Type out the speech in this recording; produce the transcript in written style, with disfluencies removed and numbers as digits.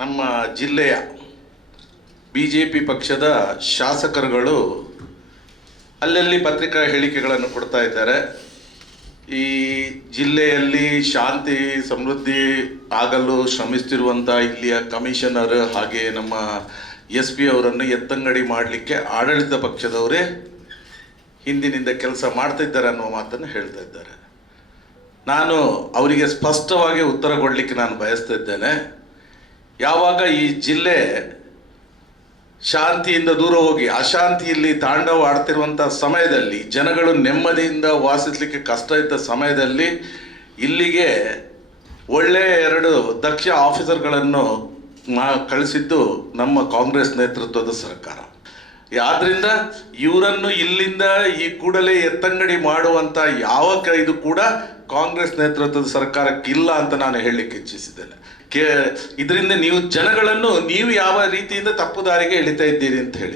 ನಮ್ಮ ಜಿಲ್ಲೆಯ BJP ಪಕ್ಷದ ಶಾಸಕರುಗಳು ಅಲ್ಲಲ್ಲಿ ಪತ್ರಿಕಾ ಹೇಳಿಕೆಗಳನ್ನು ಕೊಡ್ತಾ ಇದ್ದಾರೆ. ಈ ಜಿಲ್ಲೆಯಲ್ಲಿ ಶಾಂತಿ ಸಮೃದ್ಧಿ ಆಗಲು ಶ್ರಮಿಸ್ತಿರುವಂಥ ಇಲ್ಲಿಯ ಕಮಿಷನರ್ ಹಾಗೆ ನಮ್ಮ SP ಅವರನ್ನು ಎತ್ತಂಗಡಿ ಮಾಡಲಿಕ್ಕೆ ಆಡಳಿತ ಪಕ್ಷದವರೇ ಹಿಂದಿನಿಂದ ಕೆಲಸ ಮಾಡ್ತಿದ್ದಾರೆ ಅನ್ನುವ ಮಾತನ್ನು ಹೇಳ್ತಾ ಇದ್ದಾರೆ. ನಾನು ಅವರಿಗೆ ಸ್ಪಷ್ಟವಾಗಿ ಉತ್ತರ ಕೊಡಲಿಕ್ಕೆ ನಾನು ಬಯಸ್ತಾ ಇದ್ದೇನೆ. ಯಾವಾಗ ಈ ಜಿಲ್ಲೆ ಶಾಂತಿಯಿಂದ ದೂರ ಹೋಗಿ ಅಶಾಂತಿಯಲ್ಲಿ ತಾಂಡವ ಆಡ್ತಿರುವಂಥ ಸಮಯದಲ್ಲಿ, ಜನಗಳು ನೆಮ್ಮದಿಯಿಂದ ವಾಸಿಸಲಿಕ್ಕೆ ಕಷ್ಟ ಇದ್ದ ಸಮಯದಲ್ಲಿ ಇಲ್ಲಿಗೆ ಒಳ್ಳೆಯ 2 ದಕ್ಷ ಆಫೀಸರ್ಗಳನ್ನು ಕಳಿಸಿದ್ದು ನಮ್ಮ ಕಾಂಗ್ರೆಸ್ ನೇತೃತ್ವದ ಸರ್ಕಾರ. ಆದ್ರಿಂದ ಇವರನ್ನು ಇಲ್ಲಿಂದ ಈ ಕೂಡಲೇ ಎತ್ತಂಗಡಿ ಮಾಡುವಂಥ ಯಾವ ಇದು ಕೂಡ ಕಾಂಗ್ರೆಸ್ ನೇತೃತ್ವದ ಸರ್ಕಾರಕ್ಕಿಲ್ಲ ಅಂತ ನಾನು ಹೇಳಲಿಕ್ಕೆ ಇಚ್ಛಿಸಿದ್ದೇನೆ. ಇದರಿಂದ ನೀವು ಜನಗಳನ್ನು ನೀವು ಯಾವ ರೀತಿಯಿಂದ ತಪ್ಪು ದಾರಿಗೆ ಎಳಿತಾ ಇದ್ದೀರಿ ಅಂತ ಹೇಳಿ